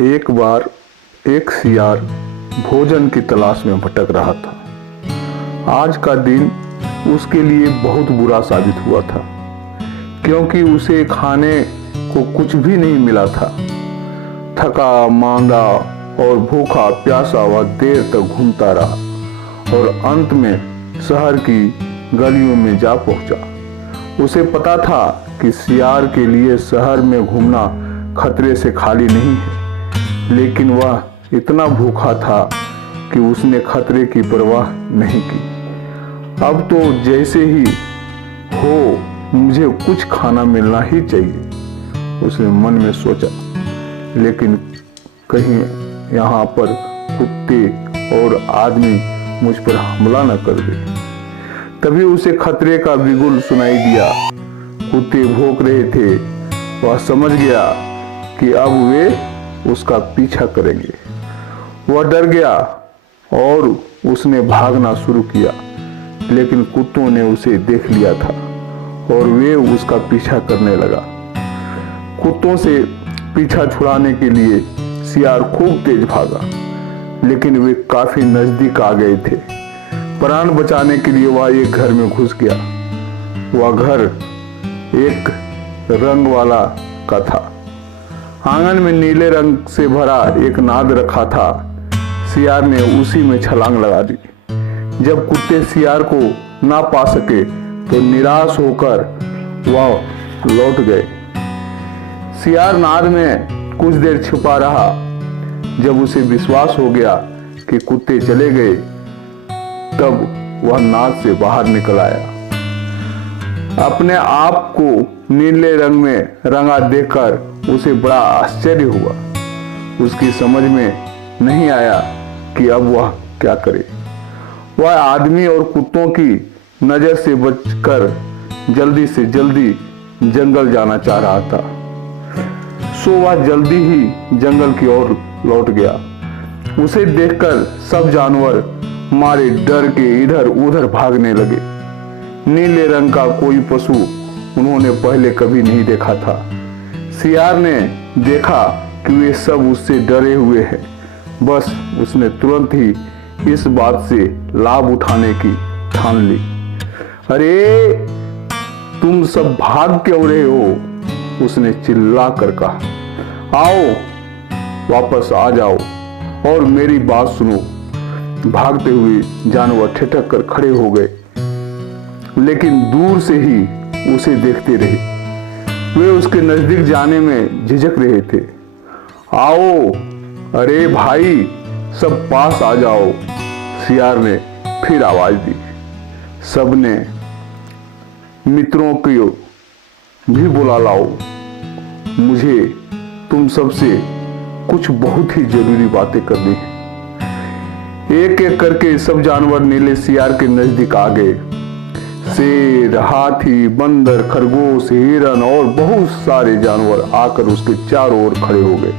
एक बार एक सियार भोजन की तलाश में भटक रहा था। आज का दिन उसके लिए बहुत बुरा साबित हुआ था, क्योंकि उसे खाने को कुछ भी नहीं मिला था। थका मांदा और भूखा प्यासा वह देर तक घूमता रहा और अंत में शहर की गलियों में जा पहुंचा। उसे पता था कि सियार के लिए शहर में घूमना खतरे से खाली नहीं है, लेकिन वह इतना भूखा था कि उसने खतरे की परवाह नहीं की। अब तो जैसे ही हो मुझे कुछ खाना मिलना ही चाहिए, उसने मन में सोचा। लेकिन कहीं यहाँ पर कुत्ते और आदमी मुझ पर हमला न कर दे। तभी उसे खतरे का बिगुल सुनाई दिया। कुत्ते भौंक रहे थे। वह समझ गया कि अब वे उसका पीछा करेंगे। वह डर गया और उसने भागना शुरू किया, लेकिन कुत्तों ने उसे देख लिया था और वे उसका पीछा करने लगा। कुत्तों से पीछा छुड़ाने के लिए सियार खूब तेज भागा, लेकिन वे काफी नजदीक आ गए थे। प्राण बचाने के लिए वह एक घर में घुस गया। वह घर एक रंग वाला का था। आंगन में नीले रंग से भरा एक नाद रखा था। सियार ने उसी में छलांग लगा दी। जब कुत्ते सियार को ना पा सके तो निराश होकर वह लौट गए। सियार नाद में कुछ देर छुपा रहा। जब उसे विश्वास हो गया कि कुत्ते चले गए, तब वह नाद से बाहर निकल आया। अपने आप को नीले रंग में रंगा देखकर उसे बड़ा आश्चर्य हुआ। उसकी समझ में नहीं आया कि अब वह क्या करे। वह आदमी और कुत्तों की नजर से बचकर जल्दी से जल्दी जंगल जाना चाह रहा था। सो वह जल्दी ही जंगल की ओर लौट गया। उसे देखकर सब जानवर मारे डर के इधर उधर भागने लगे। नीले रंग का कोई पशु उन्होंने पहले कभी नहीं देखा था। सियार ने देखा कि वे सब उससे डरे हुए हैं। बस उसने तुरंत ही इस बात से लाभ उठाने की ठान ली। अरे तुम सब भाग क्यों रहे हो, उसने चिल्ला कर कहा। आओ वापस आ जाओ और मेरी बात सुनो। भागते हुए जानवर ठिठक कर खड़े हो गए, लेकिन दूर से ही उसे देखते रहे। वे उसके नजदीक जाने में झिझक रहे थे। आओ, अरे भाई सब पास आ जाओ, सियार ने फिर आवाज दी। सबने मित्रों को भी बुला लाओ, मुझे तुम सबसे कुछ बहुत ही जरूरी बातें करनी है। एक एक करके सब जानवर नीले सियार के नजदीक आ गए। शेर, हाथी, बंदर, खरगोश, हिरन और बहुत सारे जानवर आकर उसके चारों ओर खड़े हो गए।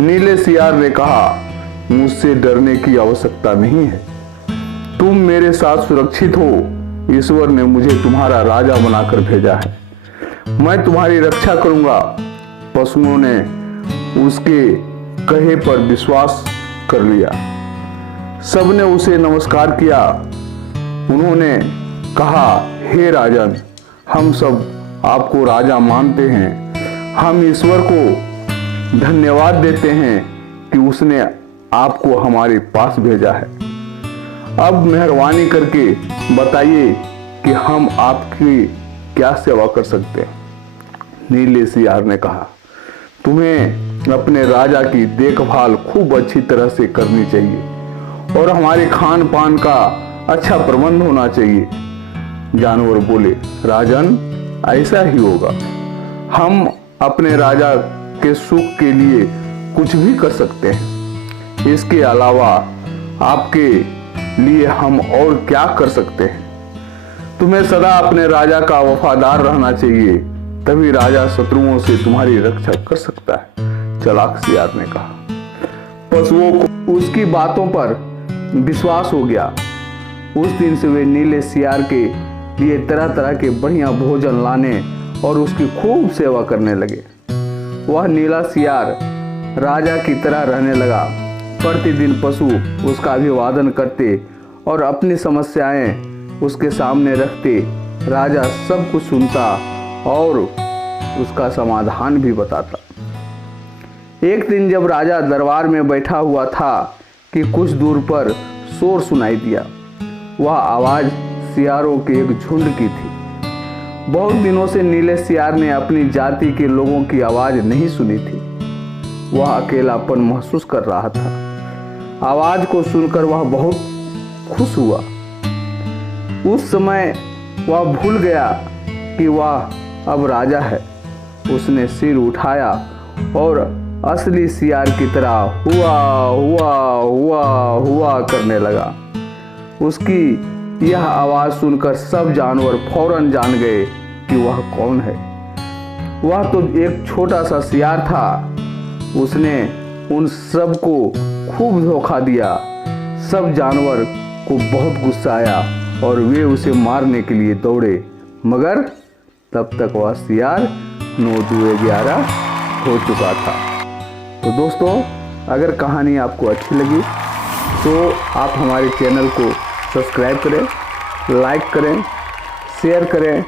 नीले सियार ने कहा, मुझसे डरने की आवश्यकता नहीं है। तुम मेरे साथ सुरक्षित हो। ईश्वर ने मुझे तुम्हारा राजा बनाकर भेजा है। मैं तुम्हारी रक्षा करूंगा। पशुओं ने उसके कहे पर विश्वास कर लिया। सबने उसे नमस्कार किया। उन्होंने कहा, हे राजन, हम सब आपको राजा मानते हैं। हम ईश्वर को धन्यवाद देते हैं कि उसने आपको हमारे पास भेजा है। अब मेहरबानी करके बताइए कि हम आपकी क्या सेवा कर सकते हैं। नीले सियार ने कहा, तुम्हें अपने राजा की देखभाल खूब अच्छी तरह से करनी चाहिए और हमारे खान पान का अच्छा प्रबंध होना चाहिए। जानवर बोले, राजन ऐसा ही होगा। हम अपने राजा के सुख के लिए कुछ भी कर सकते हैं। इसके अलावा आपके लिए हम और क्या कर सकते हैं। तुम्हें सदा अपने राजा का वफादार रहना चाहिए, तभी राजा शत्रुओं से तुम्हारी रक्षा कर सकता है, चालाक सियार ने कहा। पशुओं को उसकी बातों पर विश्वास हो गया। उस दिन से वे नीले सियार के लिए तरह तरह के बढ़िया भोजन लाने और उसकी खूब सेवा करने लगे। वह नीला सियार राजा की तरह रहने लगा। प्रतिदिन पशु उसका अभिवादन करते और अपनी समस्याएं उसके सामने रखते। राजा सब कुछ सुनता और उसका समाधान भी बताता। एक दिन जब राजा दरबार में बैठा हुआ था कि कुछ दूर पर शोर सुनाई दिया। वह आवाज़ सियारों के एक झुंड की थी। बहुत दिनों से नीले सियार ने अपनी जाति के लोगों की आवाज़ नहीं सुनी थी। वह अकेलापन महसूस कर रहा था। आवाज़ को सुनकर वह बहुत खुश हुआ। उस समय वह भूल गया कि वह अब राजा है। उसने सिर उठाया और असली सियार की तरह हुआ हुआ हुआ हुआ करने लगा। उसकी यह आवाज़ सुनकर सब जानवर फौरन जान गए कि वह कौन है। वह तो एक छोटा सा सियार था। उसने उन सब को खूब धोखा दिया। सब जानवर को बहुत गुस्सा आया और वे उसे मारने के लिए दौड़े, मगर तब तक वह सियार 9-11 हो चुका था। तो दोस्तों, अगर कहानी आपको अच्छी लगी तो आप हमारे चैनल को सब्सक्राइब करें, लाइक करें, शेयर करें